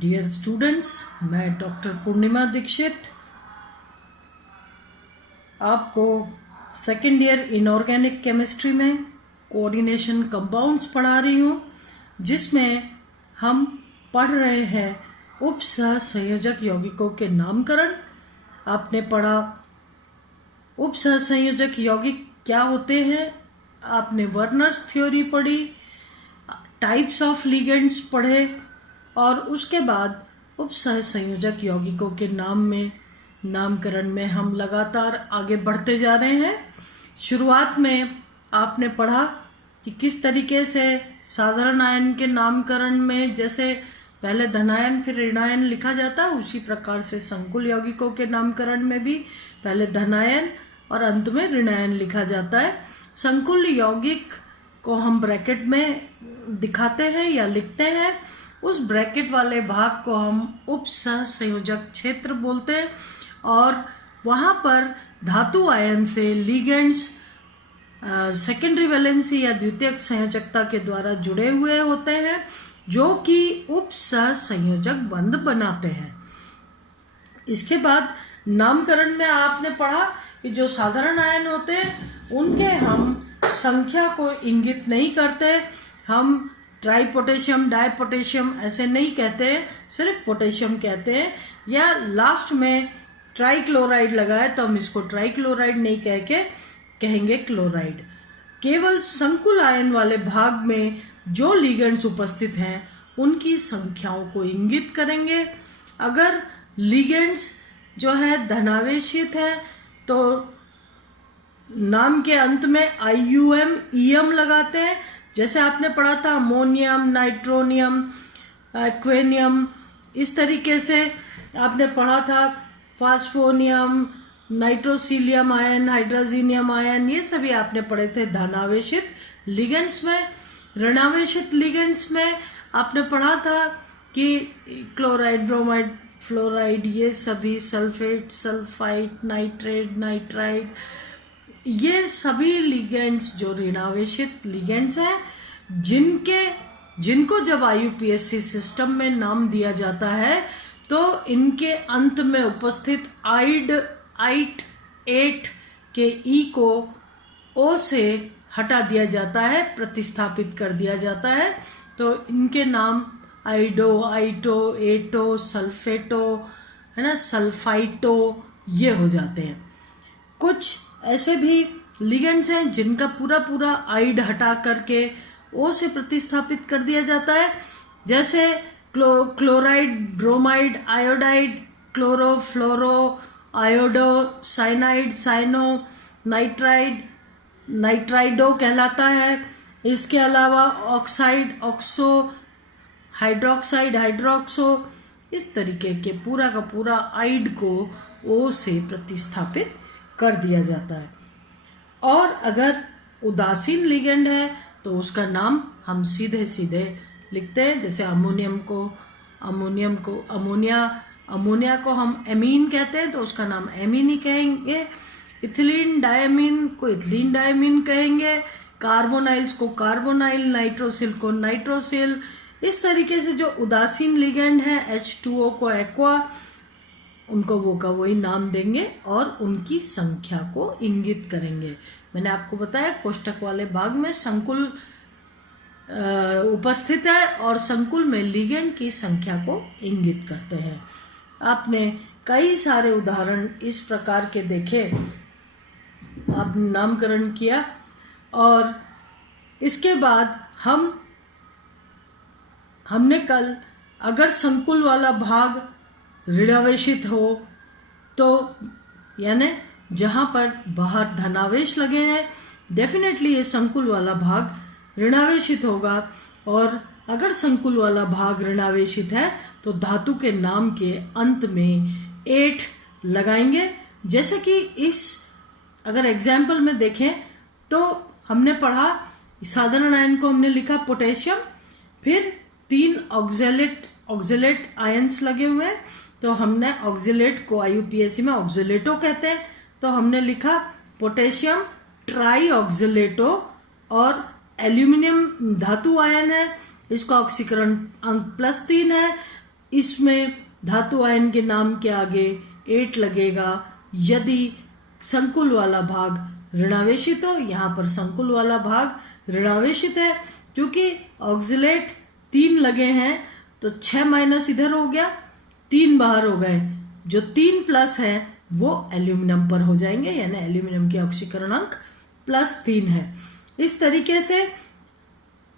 Dear students, मैं doctor पूर्णिमा दीक्षित आपको second year inorganic chemistry में कोऑर्डिनेशन कंपाउंड्स पढ़ा रही हूँ, जिसमें हम पढ़ रहे हैं उपसह संयोजक यौगिकों के नामकरण। आपने पढ़ा उपसह संयोजक यौगिक क्या होते हैं, आपने वर्नर्स थ्योरी पढ़ी, टाइप्स ऑफ लिगेंड्स पढ़े और उसके बाद उपसह संयोजक यौगिकों के नामकरण में हम लगातार आगे बढ़ते जा रहे हैं। शुरुआत में आपने पढ़ा कि किस तरीके से साधारण आयन के नामकरण में जैसे पहले धनायन फिर ऋणायन लिखा जाता है, उसी प्रकार से संकुल यौगिकों के नामकरण में भी पहले धनायन और अंत में ऋणायन लिखा जाता है। संकुल यौगिक को हम ब्रैकेट में दिखाते हैं या लिखते हैं, उस ब्रैकेट वाले भाग को हम उपसह संयोजक क्षेत्र बोलते हैं और वहाँ पर धातु आयन से लिगेंड्स सेकेंडरी वैलेंसी या द्वितीयक संयोजकता के द्वारा जुड़े हुए होते हैं, जो कि उपसह संयोजक बंध बनाते हैं। इसके बाद नामकरण में आपने पढ़ा कि जो साधारण आयन होते हैं उनके हम संख्या को इंगित नहीं करते, हम ट्राई पोटेशियम डाई पोटेशियम ऐसे नहीं कहते, सिर्फ पोटेशियम कहते हैं, या लास्ट में ट्राई क्लोराइड लगाए तो हम इसको ट्राई क्लोराइड नहीं कह के कहेंगे क्लोराइड। केवल संकुल आयन वाले भाग में जो लिगेंड्स उपस्थित हैं उनकी संख्याओं को इंगित करेंगे। अगर लिगेंड्स जो है धनावेशित है तो नाम के अंत में IUM EM लगाते हैं, जैसे आपने पढ़ा था अमोनियम, नाइट्रोनियम, एक्वेनियम, इस तरीके से आपने पढ़ा था फास्फोनियम, नाइट्रोसिलियम आयन, हाइड्रोजीनियम आयन, ये सभी आपने पढ़े थे धनावेशित लिगेंड्स में। ऋणावेशित लिगेंड्स में आपने पढ़ा था कि क्लोराइड, ब्रोमाइड, फ्लोराइड, ये सभी सल्फेट, सल्फाइड, नाइट्रेट, नाइट्राइड, ये सभी लिगेंड्स जो ऋणावेशित लिगेंड्स हैं, जिनको जब IUPAC सिस्टम में नाम दिया जाता है तो इनके अंत में उपस्थित आइट के ई को ओ से हटा दिया जाता है, प्रतिस्थापित कर दिया जाता है, तो इनके नाम आइडो, आइटो, एटो, सल्फेटो, है ना, सल्फाइटो, ये हो जाते हैं। कुछ ऐसे भी लिगेंड्स हैं जिनका पूरा आइड हटा करके ओ से प्रतिस्थापित कर दिया जाता है, जैसे क्लोराइड, ब्रोमाइड, आयोडाइड, क्लोरो, फ्लोरो, आयोडो, साइनाइड, साइनो, नाइट्राइड, नाइट्राइडो कहलाता है। इसके अलावा ऑक्साइड, ऑक्सो, हाइड्रोक्साइड, हाइड्रोक्सो, इस तरीके के पूरा का पूरा आइड को ओ से प्रतिस्थापित कर दिया जाता है। और अगर उदासीन लिगेंड है तो उसका नाम हम सीधे लिखते हैं, जैसे अमोनिया को हम एमीन कहते हैं तो उसका नाम एमीन ही कहेंगे, इथिलीन डायमीन को इथिलीन डायमीन कहेंगे, कार्बोनाइल्स को कार्बोनाइल, नाइट्रोसिल को नाइट्रोसिल। इस तरीके से जो उदासीन लिगेंड है H2O को एक्वा, उनको वो का वही नाम देंगे और उनकी संख्या को इंगित करेंगे। मैंने आपको बताया कोष्टक वाले भाग में संकुल उपस्थित है और संकुल में लिगेंड की संख्या को इंगित करते हैं। आपने कई सारे उदाहरण इस प्रकार के देखे, आपने नामकरण किया और इसके बाद हमने कल अगर संकुल वाला भाग ऋणावेशित हो तो यानी जहाँ पर बाहर धनावेश लगे हैं, डेफिनेटली ये संकुल वाला भाग ऋणावेशित होगा, और अगर संकुल वाला भाग ऋणावेशित है तो धातु के नाम के अंत में 8 लगाएंगे। जैसे कि इस अगर एग्जाम्पल में देखें तो हमने पढ़ा साधारण आयन को हमने लिखा पोटेशियम, फिर 3 ऑक्जेलेट आयन्स लगे हुए हैं तो हमने ऑक्जेलेट को IUPAC में ऑक्जेलेटो कहते हैं, तो हमने लिखा पोटेशियम ट्राई ऑक्जेलेटो, और एल्यूमिनियम धातु आयन है, इसका ऑक्सीकरण अंक +3 है, इसमें धातु आयन के नाम के आगे 8 लगेगा यदि संकुल वाला भाग ऋणावेशित हो। यहाँ पर संकुल वाला भाग ऋणावेशित है, क्योंकि ऑक्जिलेट 3 लगे हैं तो 6 माइनस इधर हो गया, 3 बाहर हो गए। जो 3 प्लस है वो एल्यूमिनियम पर हो जाएंगे, यानी एल्यूमिनियम की ऑक्सीकरण अंक +3 है। इस तरीके से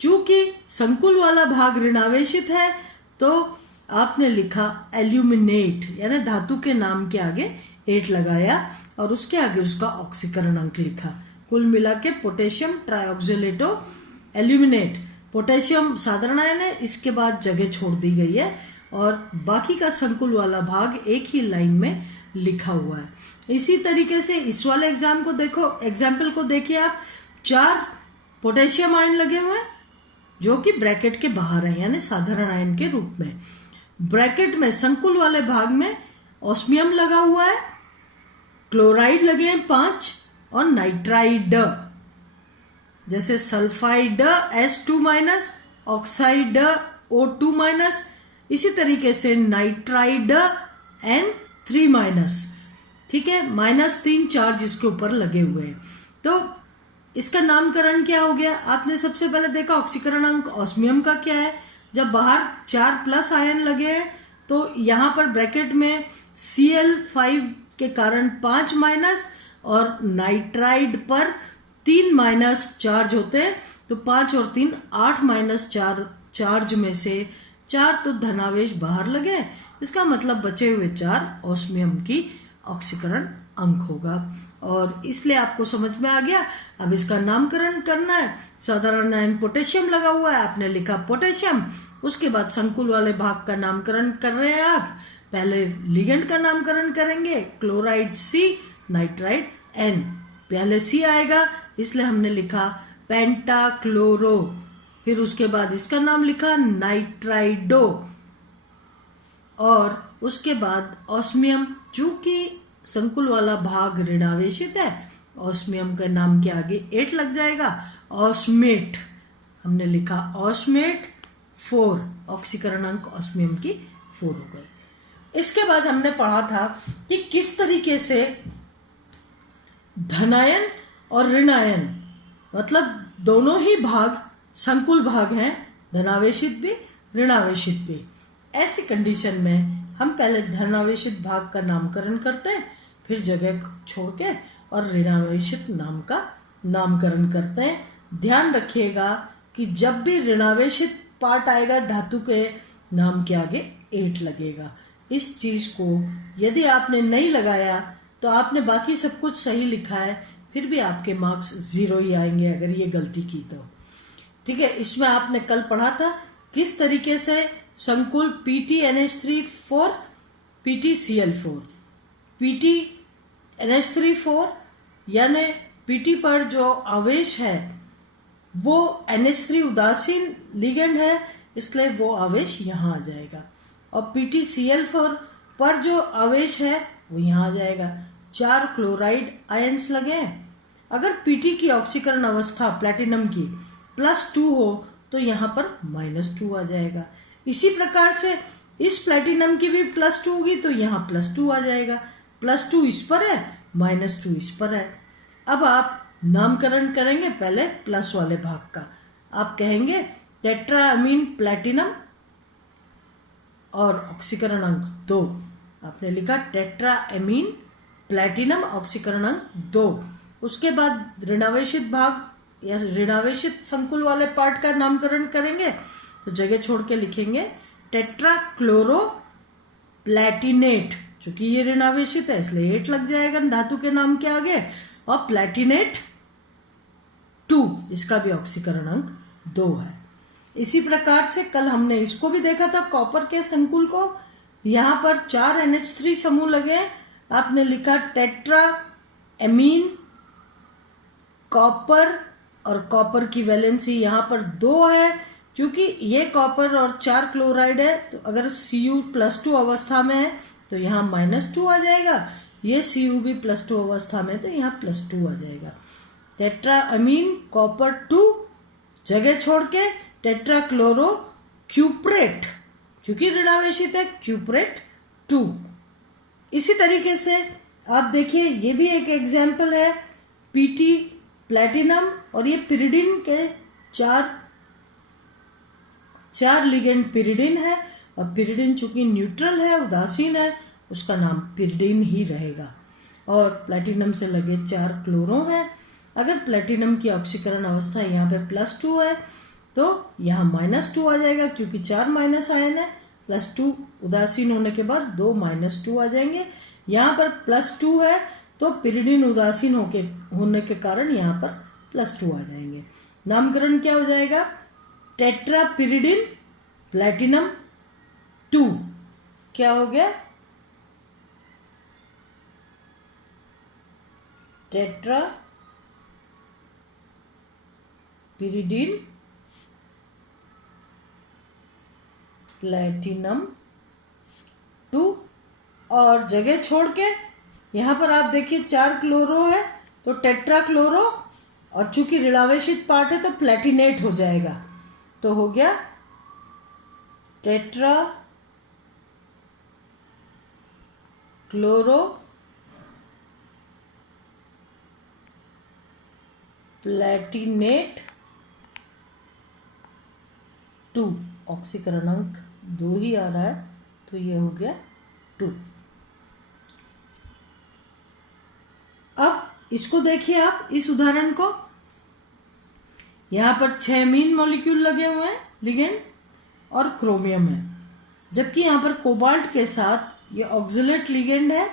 चूंकि संकुल वाला भाग ऋणावेशित है तो आपने लिखा एल्यूमिनेट, यानी धातु के नाम के आगे 8 लगाया और उसके आगे उसका ऑक्सीकरण अंक लिखा। कुल मिला के पोटेशियम ट्राइऑक्सिलेटो एल्यूमिनेट। पोटेशियम साधारण आयन है, इसके बाद जगह छोड़ दी गई है और बाकी का संकुल वाला भाग एक ही लाइन में लिखा हुआ है। इसी तरीके से इस वाले एग्जाम्पल को देखिए आप। 4 पोटेशियम आयन लगे हुए हैं जो कि ब्रैकेट के बाहर है, यानी साधारण आयन के रूप में। ब्रैकेट में संकुल वाले भाग में ऑस्मियम लगा हुआ है, क्लोराइड लगे हैं 5 और नाइट्राइड, जैसे सल्फाइड S2-, ऑक्साइड O2-, इसी तरीके से नाइट्राइड N3-। ठीक है, -3 चार्ज इसके ऊपर लगे हुए हैं। तो इसका नामकरण क्या हो गया? आपने सबसे पहले देखा ऑक्सीकरण अंक ऑस्मियम का क्या है। जब बाहर 4+ आयन लगे हैं तो यहाँ पर ब्रैकेट में Cl5 के कारण 5- और नाइट्राइड पर 3- चार्ज होते हैं, तो 5 और 3 8- चार्ज में से 4 तो धनावेश बाहर लगे, इसका मतलब बचे हुए 4 ऑस्मियम की ऑक्सीकरण अंक होगा। और इसलिए आपको समझ में आ गया। अब इसका नामकरण करना है। साधारण आयन पोटेशियम लगा हुआ है, आपने लिखा पोटेशियम। उसके बाद संकुल वाले भाग का नामकरण कर रहे हैं आप। पहले लिगेंड का नामकरण करेंगे, क्लोराइड C, नाइट्राइड N। पहले C आएगा इसलिए हमने लिखा पेंटाक्लोरो। फिर उसके बाद इसका नाम लिखा नाइट्राइडो और उसके बाद ऑस्मियम। चूंकि संकुल वाला भाग ऋणावेशित है, ऑस्मियम के नाम के आगे 8 लग जाएगा। ऑस्मेट हमने लिखा ऑस्मेट 4, ऑक्सीकरण अंक ऑस्मियम की 4 हो गई। इसके बाद हमने पढ़ा था कि किस तरीके से धनायन और ऋणायन, मतलब दोनों ही भाग संकुल भाग हैं, धनावेशित भी ऋणावेशित भी। ऐसी कंडीशन में हम पहले धनावेशित भाग का नामकरण करते हैं, फिर जगह छोड़ के और ऋणावेशित नाम का नामकरण करते हैं। ध्यान रखिएगा कि जब भी ऋणावेशित पार्ट आएगा धातु के नाम के आगे 8 लगेगा। इस चीज को यदि आपने नहीं लगाया तो आपने बाकी सब कुछ सही लिखा है, फिर भी आपके मार्क्स 0 ही आएंगे अगर ये गलती की तो। ठीक है, इसमें आपने कल पढ़ा था किस तरीके से संकुल PtNH3 PtCl4 PtNH3 यानी Pt पर जो आवेश है वो NH3 उदासीन लिगेंड है, इसलिए वो आवेश यहाँ आ जाएगा। और PtCl4 पर जो आवेश है वो यहाँ आ जाएगा। 4 क्लोराइड आयंस लगे हैं। अगर Pt की ऑक्सीकरण अवस्था प्लैटिनम की +2 हो तो यहाँ पर -2 आ जाएगा। इसी प्रकार से इस प्लैटिनम की भी +2 होगी तो यहाँ +2 आ जाएगा। +2 इस पर है, -2 इस पर है। अब आप नामकरण करेंगे पहले प्लस वाले भाग का। आप कहेंगे टेट्राअमीन प्लैटिनम और ऑक्सीकरण अंक 2। आपने लिखा टेट्राअमीन प्लैटिनम ऑक्सीकरण अंक 2। उसके बाद ऋणावेशित भाग या ऋणावेशित संकुल वाले पार्ट का नामकरण करेंगे तो जगह छोड़ के लिखेंगे टेट्राक्लोरो प्लैटिनेट। चूंकि ये ऋणावेशित है इसलिए 8 लग जाएगा धातु के नाम के आगे। और प्लैटिनेट 2, इसका भी ऑक्सीकरण अंक 2 है। इसी प्रकार से कल हमने इसको भी देखा था, कॉपर के संकुल को। यहाँ पर 4 NH3 समूह लगे। आपने लिखा टेट्राएमीन कॉपर और कॉपर की वैलेंसी यहाँ पर 2 है। क्योंकि ये कॉपर और 4 क्लोराइड है तो अगर Cu +2 अवस्था में है तो यहाँ -2 आ जाएगा। ये Cu भी +2 अवस्था में तो यहाँ +2 आ जाएगा। टेट्राअमीन कॉपर 2, जगह छोड़ के टेट्राक्लोरो क्यूप्रेट क्योंकि ऋणावेशित है क्यूप्रेट 2। इसी तरीके से आप देखिए, ये भी एक एग्जाम्पल है, पीटी प्लैटिनम, और ये पिरिडिन के चार लिगेंड पिरिडिन है, और पिरिडिन चूंकि न्यूट्रल है, उदासीन है, उसका नाम पिरिडिन ही रहेगा। और प्लैटिनम से लगे 4 क्लोरो हैं। अगर प्लैटिनम की ऑक्सीकरण अवस्था यहाँ पे +2 है तो यहाँ -2 आ जाएगा, क्योंकि 4 माइनस आयन है। +2 उदासीन होने के बाद 2 -2 आ जाएंगे। यहाँ पर +2 है तो पिरिडिन उदासीन होने के कारण यहाँ पर +2 आ जाएंगे। नामकरण क्या हो जाएगा? टेट्रापिरिडिन प्लैटिनम 2। क्या हो गया? टेट्रापिरिडिन प्लैटिनम 2। और जगह छोड़ के यहाँ पर आप देखिए 4 क्लोरो है तो टेट्रा क्लोरो, और चूंकि ऋणावेशित पार्ट है तो प्लैटिनेट हो जाएगा, तो हो गया टेट्रा क्लोरो प्लैटिनेट 2। ऑक्सीकरण अंक 2 ही आ रहा है तो ये हो गया 2। अब इसको देखिए आप, इस उदाहरण को, यहां पर 6 मीन मॉलिक्यूल लगे हुए हैं लिगेंड और क्रोमियम है, जबकि यहां पर कोबाल्ट के साथ ये ऑक्सलेट लिगेंड है,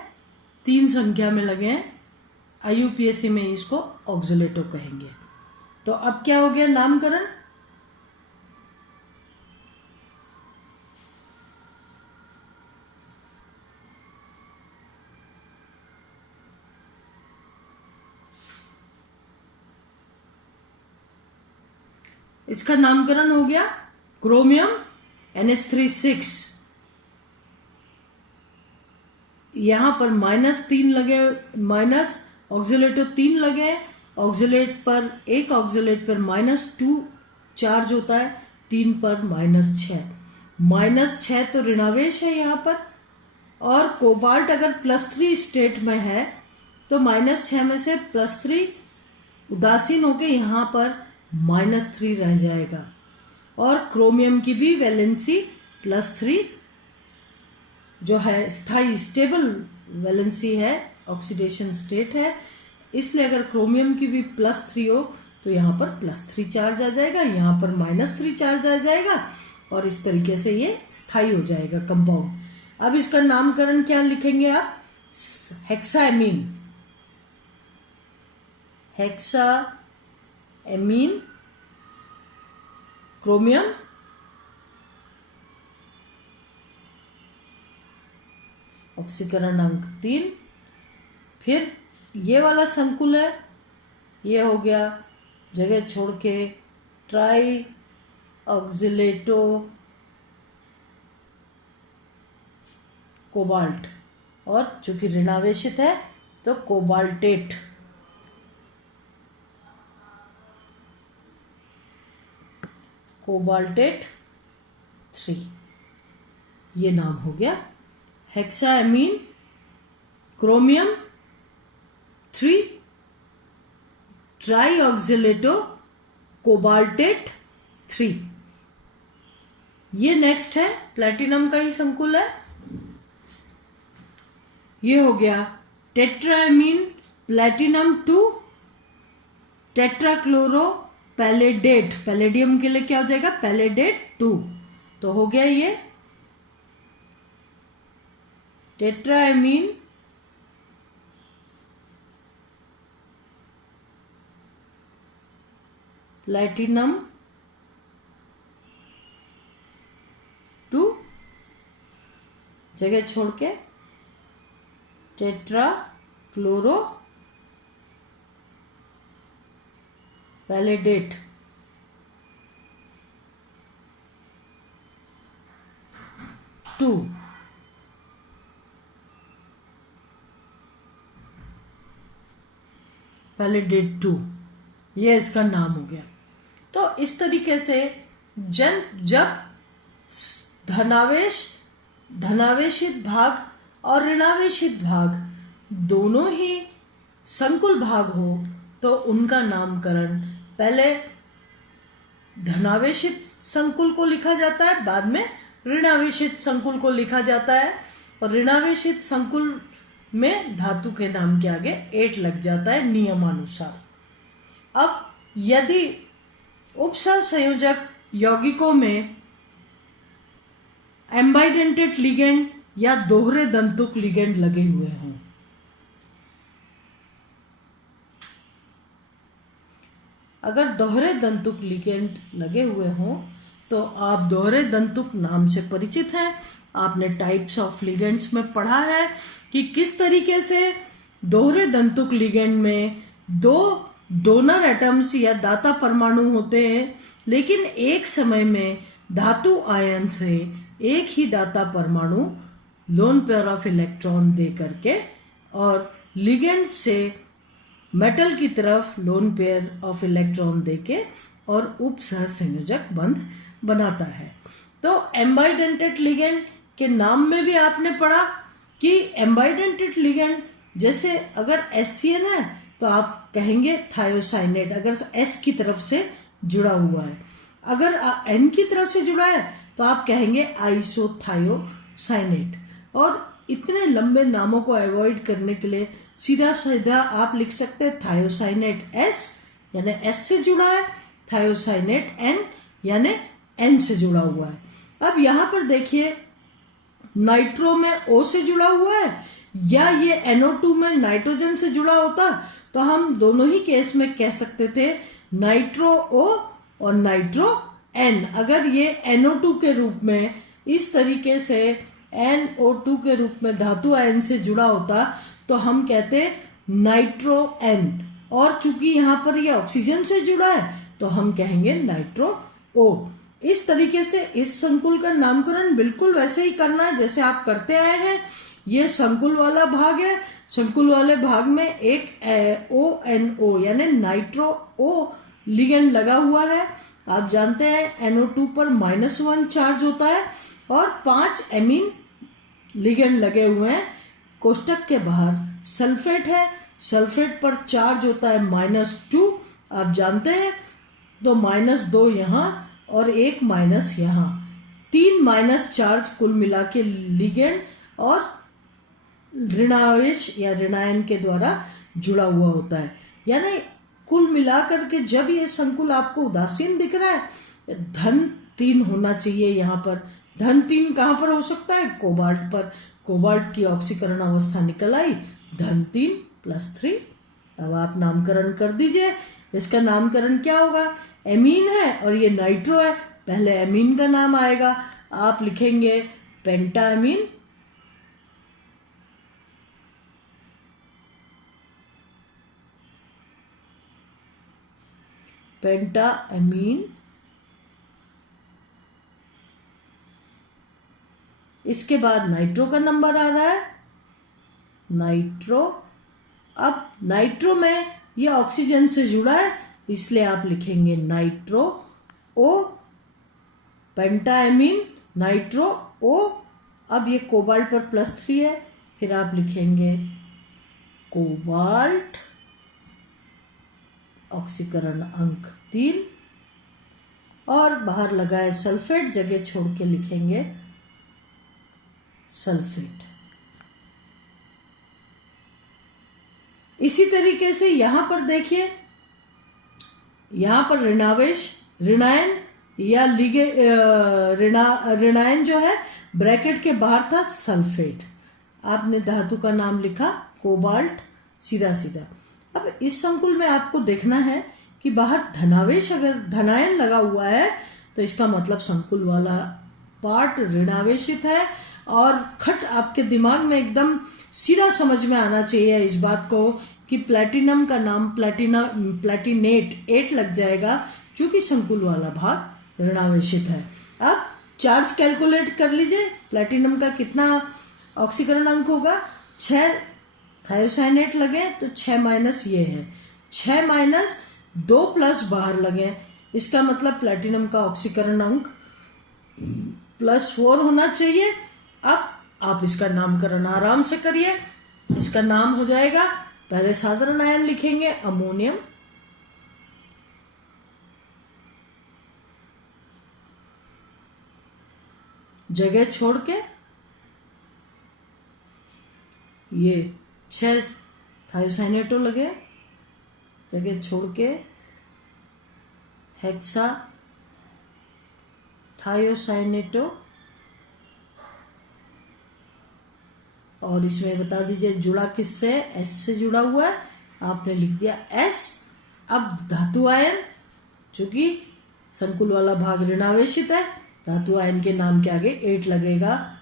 3 संख्या में लगे हैं। IUPAC में इसको ऑक्सलेटो कहेंगे। तो अब क्या हो गया नामकरण? इसका नामकरण हो गया क्रोमियम NH3 यहां पर -3 लगे, माइनस ऑक्सिलेटो 3 लगे। ऑक्सिलेट पर, एक ऑक्सिलेट पर -2 चार्ज होता है, 3 पर -6। -6 तो ऋणावेश है यहाँ पर, और कोबाल्ट अगर +3 स्टेट में है तो -6 में से +3 उदासीन होके यहाँ पर -3 रह जाएगा। और क्रोमियम की भी वैलेंसी +3 जो है स्थायी स्टेबल वैलेंसी है, ऑक्सीडेशन स्टेट है, इसलिए अगर क्रोमियम की भी +3 हो तो यहाँ पर +3 चार्ज आ जाएगा, यहाँ पर -3 चार्ज आ जाएगा, और इस तरीके से ये स्थायी हो जाएगा कंपाउंड। अब इसका नामकरण क्या लिखेंगे आप? हेक्साएमीन। हेक्साएमीन क्रोमियम ऑक्सीकरण अंक 3। फिर ये वाला संकुल है, ये हो गया जगह छोड़ के ट्राई ऑक्सिलेटो कोबाल्ट, और चूंकि ऋणावेशित है तो कोबाल्टेट। कोबाल्टेट 3 ये नाम हो गया। हेक्साएमीन क्रोमियम 3 ट्राई ऑक्सिलेटो कोबाल्टेट 3। ये नेक्स्ट है, प्लैटिनम का ही संकुल है। ये हो गया टेट्राएमीन प्लैटिनम 2 टेट्राक्लोरो पैलेडेट। पैलेडियम के लिए क्या हो जाएगा? पैलेडेट 2। तो हो गया ये टेट्राएमीन प्लैटिनम 2 जगह छोड़ के टेट्रा क्लोरो पैलेडेट 2। पैलेडेट 2 ये इसका नाम हो गया। तो इस तरीके से जब धनावेश, धनावेशित भाग और ऋणावेशित भाग दोनों ही संकुल भाग हो तो उनका नामकरण पहले धनावेशित संकुल को लिखा जाता है, बाद में ऋणावेशित संकुल को लिखा जाता है। और ऋणावेशित संकुल में धातु के नाम के आगे एट लग जाता है नियमानुसार। अब यदि उपसहसंयोजक यौगिकों में एम्बाइडेंटेड लिगेंड या दोहरे दंतुक लिगेंड लगे हुए हों, अगर दोहरे दंतुक लिगेंड लगे हुए हों तो आप दोहरे दंतुक नाम से परिचित हैं। आपने टाइप्स ऑफ लिगेंड्स में पढ़ा है कि किस तरीके से दोहरे दंतुक लिगेंड में दो डोनर एटम्स या दाता परमाणु होते हैं, लेकिन एक समय में धातु आयन से एक ही दाता परमाणु लोन पेयर ऑफ इलेक्ट्रॉन दे करके और लिगेंड से मेटल की तरफ लोन पेयर ऑफ इलेक्ट्रॉन देके और उपसहसंयोजक बंध बनाता है। तो एम्बाइडेंटेड लिगेंड के नाम में भी आपने पढ़ा कि एम्बाइडेंटेड लिगेंड जैसे अगर HCN है तो आप कहेंगे थायोसाइनेट, अगर S की तरफ से जुड़ा हुआ है। अगर N की तरफ से जुड़ा है तो आप कहेंगे आइसोथायोसाइनेट। और इतने लंबे नामों को अवॉइड करने के लिए सीधा सीधा आप लिख सकते हैं थायोसाइनेट S यानी S से जुड़ा है, थायोसाइनेट N यानी N से जुड़ा हुआ है। अब यहाँ पर देखिए नाइट्रो में O से जुड़ा हुआ है या ये NO2 में नाइट्रोजन से जुड़ा होता तो हम दोनों ही केस में कह सकते थे नाइट्रो O और नाइट्रो N। अगर ये NO2 के रूप में इस तरीके से NO2 के रूप में धातु आयन से जुड़ा होता तो हम कहते नाइट्रो N, और चूंकि यहाँ पर ये ऑक्सीजन से जुड़ा है तो हम कहेंगे नाइट्रो O। इस तरीके से इस संकुल का नामकरण बिल्कुल वैसे ही करना है जैसे आप करते आए हैं। ये संकुल वाला भाग है, संकुल वाले भाग में एक ONO यानी नाइट्रो O लिगेंड लगा हुआ है। आप जानते हैं NO2 पर -1 चार्ज होता है और 5 एमीन लिगेंड लगे हुए हैं। कोष्टक के बाहर सल्फेट है, सल्फेट पर चार्ज होता है -2, आप जानते हैं, तो -2 यहाँ और एक माइनस यहाँ, 3 माइनस चार्ज कुल मिला के लिगेंड और ऋणावेश या ऋणायन के द्वारा जुड़ा हुआ होता है। यानी कुल मिलाकर के जब ये संकुल आपको उदासीन दिख रहा है, धन 3 होना चाहिए। यहाँ पर धन 3 कहाँ पर हो सकता है? कोबाल्ट पर। कोबाल्ट की ऑक्सीकरण अवस्था निकल आई, धन 3 + 3। अब आप नामकरण कर दीजिए, इसका नामकरण क्या होगा? एमीन है और ये नाइट्रो है, पहले एमीन का नाम आएगा, आप लिखेंगे पेंटाएमीन, पेंटाएमीन। इसके बाद नाइट्रो का नंबर आ रहा है, नाइट्रो। अब नाइट्रो में ये ऑक्सीजन से जुड़ा है इसलिए आप लिखेंगे नाइट्रो O, पेंटाएमीन, नाइट्रो O। अब ये कोबाल्ट पर +3 है, फिर आप लिखेंगे कोबाल्ट, ऑक्सीकरण अंक 3, और बाहर लगाए सल्फेट, जगह छोड़ के लिखेंगे सल्फेट। इसी तरीके से यहां पर देखिए, यहां पर ऋणावेश, ऋणायन या ऋणायन जो है ब्रैकेट के बाहर था सल्फेट, आपने धातु का नाम लिखा कोबाल्ट, सीधा सीधा। अब इस संकुल में आपको देखना है कि बाहर धनावेश, अगर धनायन लगा हुआ है तो इसका मतलब संकुल वाला पार्ट ऋणावेशित है। और खट आपके दिमाग में एकदम सीधा समझ में आना चाहिए इस बात को कि प्लैटिनम का नाम प्लैटिनेट 8 लग जाएगा, क्योंकि संकुल वाला भाग ऋणावेशित है। अब चार्ज कैलकुलेट कर लीजिए, प्लैटिनम का कितना ऑक्सीकरण अंक होगा? 6 थायोसाइनेट लगे तो 6 माइनस ये है, 6 माइनस 2 प्लस बाहर लगे, इसका मतलब प्लैटिनम का ऑक्सीकरण अंक +4 होना चाहिए। अब आप इसका नामकरण आराम से करिए। इसका नाम हो जाएगा, पहले साधारण आयन लिखेंगे अमोनियम, जगह छोड़ के ये 6 थायोसाइनेटो लगे, जगह छोड़ के हेक्सा थायोसाइनेटो, और इसमें बता दीजिए जुड़ा किससे, एस से जुड़ा हुआ है, आपने लिख दिया एस। अब धातु आयन, चूंकि संकुल वाला भाग ऋणावेशित है, धातु आयन के नाम के आगे 8 लगेगा,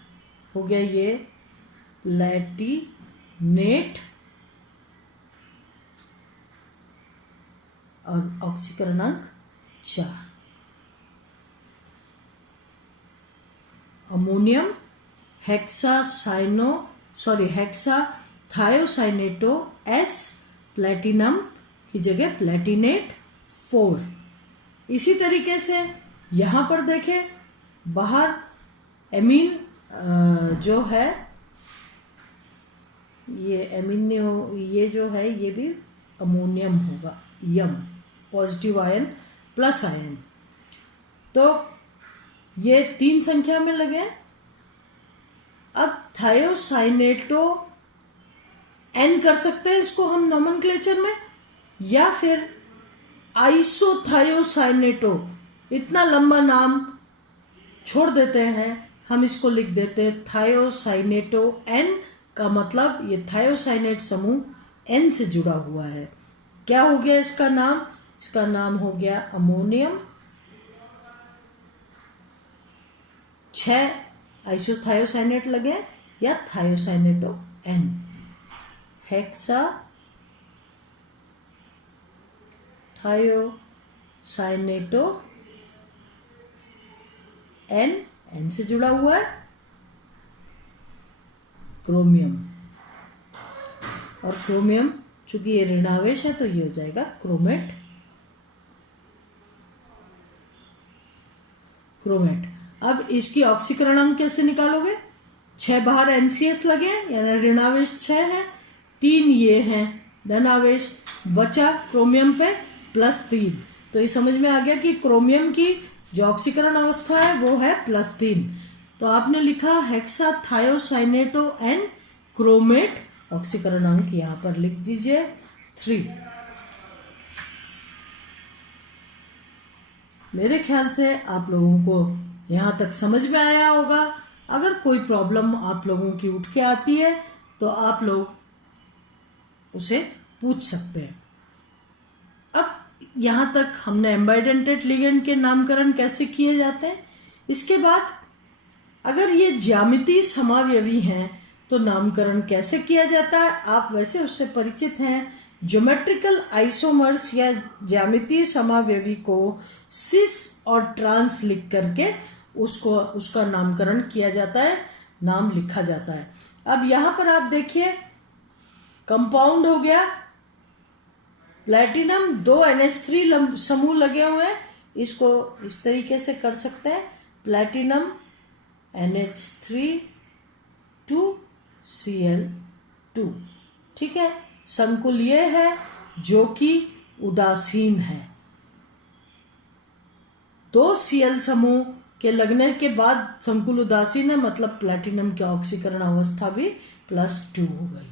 हो गया ये प्लेटिनेट, और ऑक्सीकरणांक 4। Ammonium hexa thiocyanato S, platinum की जगह प्लेटिनेट 4। इसी तरीके से यहां पर देखें, बाहर एमीन जो है, ये एमीन ये जो है ये भी अमोनियम होगा, यम, पॉजिटिव आयन प्लस आयन। तो ये 3 संख्या में लगे। अब थायोसाइनेटो एन कर सकते हैं इसको हम नोमेनक्लेचर में, या फिर आइसोथायोसाइनेटो, इतना लंबा नाम छोड़ देते हैं, हम इसको लिख देते हैं थायोसाइनेटो एन, का मतलब ये थायोसाइनेट समूह एन से जुड़ा हुआ है। क्या हो गया इसका नाम? इसका नाम हो गया अमोनियम। 6 आइसोथायोसाइनेट लगे या thiocyanato N, hexa thiocyanato N, N से जुड़ा हुआ है क्रोमियम, और क्रोमियम चूंकि ये ऋणावेश है तो ये हो जाएगा क्रोमेट। अब इसकी ऑक्सीकरणांक कैसे निकालोगे? 6 बाहर NCS लगे यानी ऋणावेश 6 है, 3 ये हैं धनावेश, बचा क्रोमियम पे +3। तो ये समझ में आ गया कि क्रोमियम की जो ऑक्सीकरण अवस्था है वो है +3। तो आपने लिखा हेक्सा थायोसाइनेटो एन क्रोमेट, ऑक्सीकरणांक यहां पर लिख दीजिए 3। मेरे ख्याल से आप लोगों को यहां तक समझ में आया होगा। अगर कोई प्रॉब्लम आप लोगों की उठ के आती है तो आप लोग उसे पूछ सकते हैं। अब यहां तक हमने एम्बाइडेंटेड लिगेंड के नामकरण कैसे किए जाते हैं। इसके बाद अगर ये ज्यामितीय समावयवी हैं तो नामकरण कैसे किया जाता है, आप वैसे उससे परिचित हैं। ज्योमेट्रिकल आइसोमर्स या ज्यामितीय समावयवी को सिस और ट्रांस लिख करके उसका नामकरण किया जाता है, नाम लिखा जाता है। अब यहां पर आप देखिए कंपाउंड हो गया प्लैटिनम, 2 NH3 समूह लगे हुए हैं, इसको इस तरीके से कर सकते हैं प्लैटिनम NH3 2Cl2, ठीक है। संकुल ये है जो कि उदासीन है। 2 Cl समूह के लगने के बाद संकुल उदासीन है, मतलब प्लैटिनम की ऑक्सीकरण अवस्था भी +2 हो गई।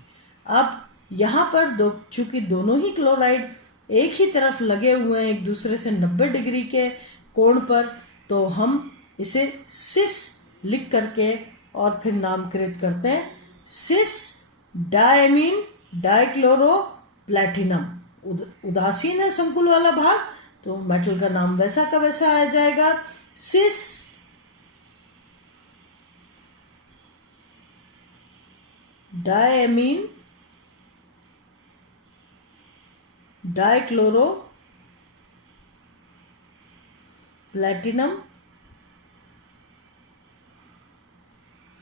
अब यहां पर चूंकि दोनों ही क्लोराइड एक ही तरफ लगे हुए हैं एक दूसरे से 90 डिग्री के कोण पर, तो हम इसे सिस लिख करके और फिर नामकृत करते हैं सिस डायमीन डाइक्लोरो प्लैटिनम। उदासीन है संकुल वाला भाग, तो मेटल का नाम वैसा का वैसा आ जाएगा सिस डायमीन डाइक्लोरो प्लैटिनम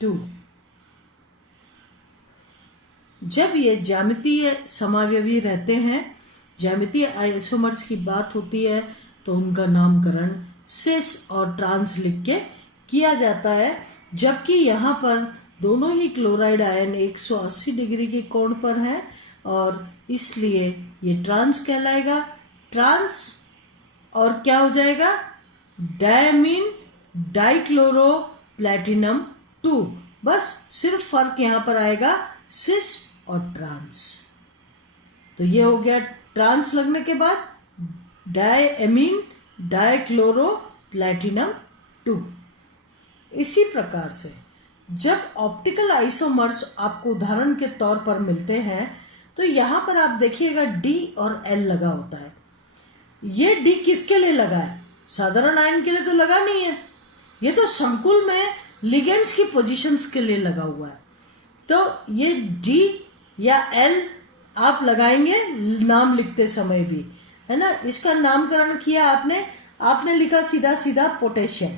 2। जब ये ज्यामितीय समावयवी रहते हैं, ज्यामितीय आइसोमर्स की बात होती है, तो उनका नामकरण सिस और ट्रांस लिख के किया जाता है, जबकि यहाँ पर दोनों ही क्लोराइड आयन 180 डिग्री के कोण पर हैं और इसलिए ये ट्रांस कहलाएगा। ट्रांस और क्या हो जाएगा, डायमीन डाइक्लोरो प्लैटिनम 2। बस सिर्फ फर्क यहाँ पर आएगा सिस और ट्रांस। तो ये हो गया ट्रांस लगने के बाद डायमीन डाइक्लोरो प्लैटिनम 2। इसी प्रकार से जब ऑप्टिकल आइसोमर्स आपको उदाहरण के तौर पर मिलते हैं तो यहाँ पर आप देखिएगा D और L लगा होता है। ये D किसके लिए लगा है, साधारण आयन के लिए तो लगा नहीं है, ये तो संकुल में लिगेंड्स की पोजीशंस के लिए लगा हुआ है। तो ये D या L आप लगाएंगे नाम लिखते समय भी, है ना। इसका नामकरण किया आपने लिखा सीधा सीधा पोटेशियम,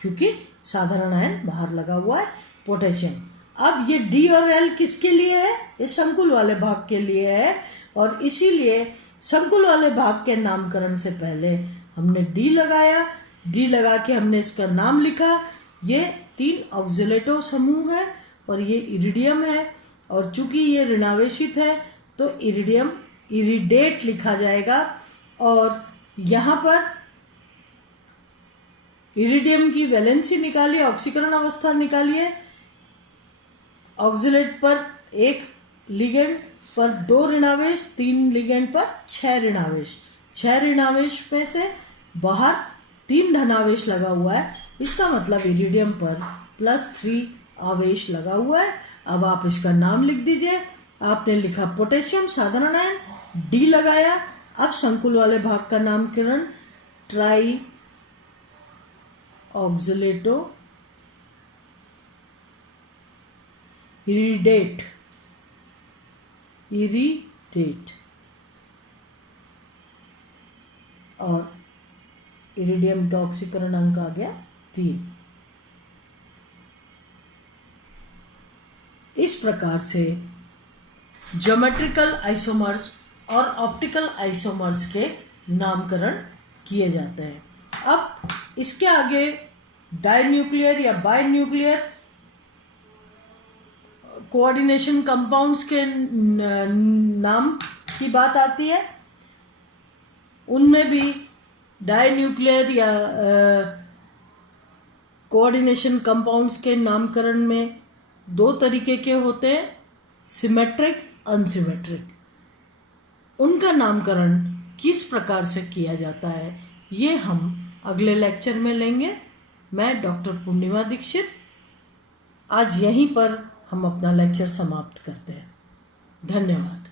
क्योंकि साधारण आयन बाहर लगा हुआ है पोटेशियम। अब ये D और L किसके लिए है, इस संकुल वाले भाग के लिए है और इसीलिए संकुल वाले भाग के नामकरण से पहले हमने D लगाया। D लगा के हमने इसका नाम लिखा। ये 3 ऑक्सिलेटो समूह है और ये इरिडियम है और चूंकि ये ऋणावेशित है तो इरिडियम इरिडेट लिखा जाएगा। और यहाँ पर इरिडियम की वैलेंसी निकालिए, ऑक्सीकरण अवस्था निकालिए। ऑक्सिलेट पर 1 लिगेंड पर 2 ऋणावेश, 3 लिगेंड पर 6 ऋणावेश। 6 ऋणावेश में से बाहर 3 धनावेश लगा हुआ है, इसका मतलब इरिडियम पर +3 आवेश लगा हुआ है। अब आप इसका नाम लिख दीजिए। आपने लिखा पोटेशियम साधारण आयन, D लगाया। अब संकुल वाले भाग का नामकरण ट्राई ऑक्सिलेटो इरिडेट और इरिडियम का ऑक्सीकरण अंक आ गया 3। इस प्रकार से ज्योमेट्रिकल आइसोमर्स और ऑप्टिकल आइसोमर्स के नामकरण किए जाते हैं। अब इसके आगे डाइन्यूक्लियर या बाइन्यूक्लियर कोऑर्डिनेशन कंपाउंड्स के नाम की बात आती है। उनमें भी डाइन्यूक्लियर या कोऑर्डिनेशन कंपाउंड्स के नामकरण में 2 तरीके के होते हैं, सिमेट्रिक, अनसिमेट्रिक। उनका नामकरण किस प्रकार से किया जाता है ये हम अगले लेक्चर में लेंगे। मैं डॉक्टर पूर्णिमा दीक्षित। आज यहीं पर हम अपना लेक्चर समाप्त करते हैं। धन्यवाद।